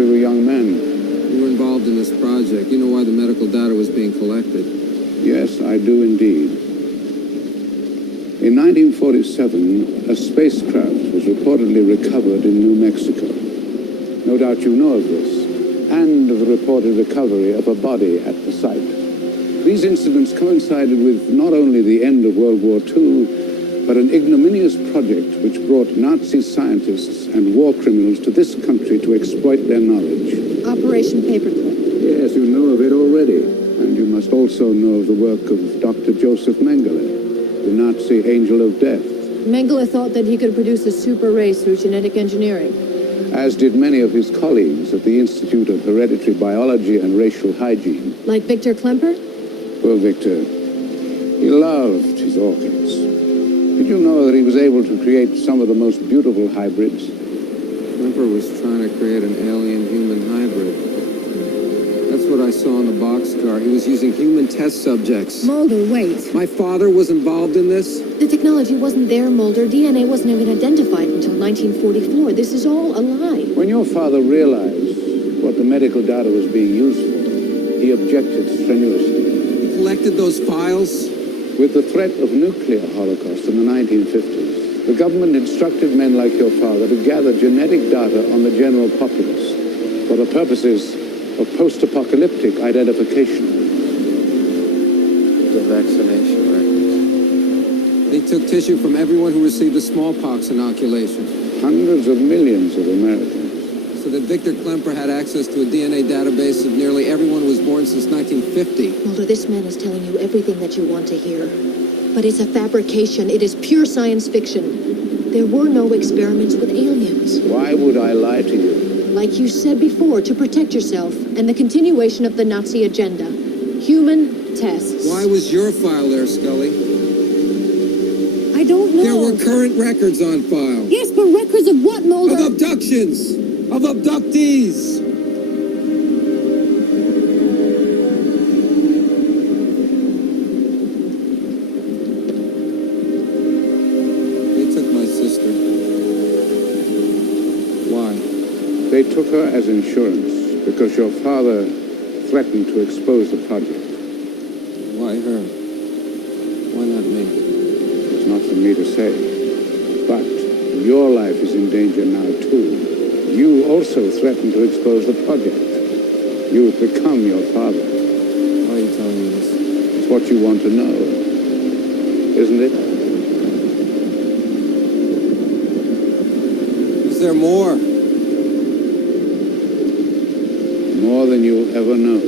we were young men. You were involved in this project. You know why the medical data was being collected? Yes, I do indeed. In 1947, a spacecraft was reportedly recovered in New Mexico. No doubt you know of this, and of the reported recovery of a body at the site. These incidents coincided with not only the end of World War II, but an ignominious project which brought Nazi scientists and war criminals to this country to exploit their knowledge. Operation Paperclip. Yes, you know of it already. And you must also know of the work of Dr. Joseph Mengele, the Nazi angel of death. Mengele thought that he could produce a super race through genetic engineering. As did many of his colleagues at the Institute of Hereditary Biology and Racial Hygiene. Like Victor Klemper? Poor Victor. He loved his orchids. Did you know that he was able to create some of the most beautiful hybrids? Klemper was trying to create an alien-human hybrid. That's what I saw in the boxcar. He was using human test subjects. Mulder, wait. My father was involved in this? The technology wasn't there, Mulder. DNA wasn't even identified until 1944. This is all a lie. When your father realized what the medical data was being used for, he objected strenuously. He collected those files? With the threat of nuclear holocaust in the 1950s, the government instructed men like your father to gather genetic data on the general populace for the purposes of post-apocalyptic identification. The vaccination records. They took tissue from everyone who received a smallpox inoculation. Hundreds of millions of Americans. So that Victor Klemper had access to a DNA database of nearly everyone who was born since 1950. Mulder, this man is telling you everything that you want to hear. But it's a fabrication. It is pure science fiction. There were no experiments with aliens. Why would I lie to you? Like you said before, to protect yourself and the continuation of the Nazi agenda. Human tests. Why was your file there, Scully? I don't know. There were current records on file. Yes, but records of what, Mulder? Of abductions! Of abductees! They took my sister. Why? They took her as insurance because your father threatened to expose the project. Why her? Why not me? It's not for me to say. But your life is in danger now, too. You also threatened to expose the project. You have become your father. Why are you telling me this? It's what you want to know, isn't it? Is there more? More than you'll ever know.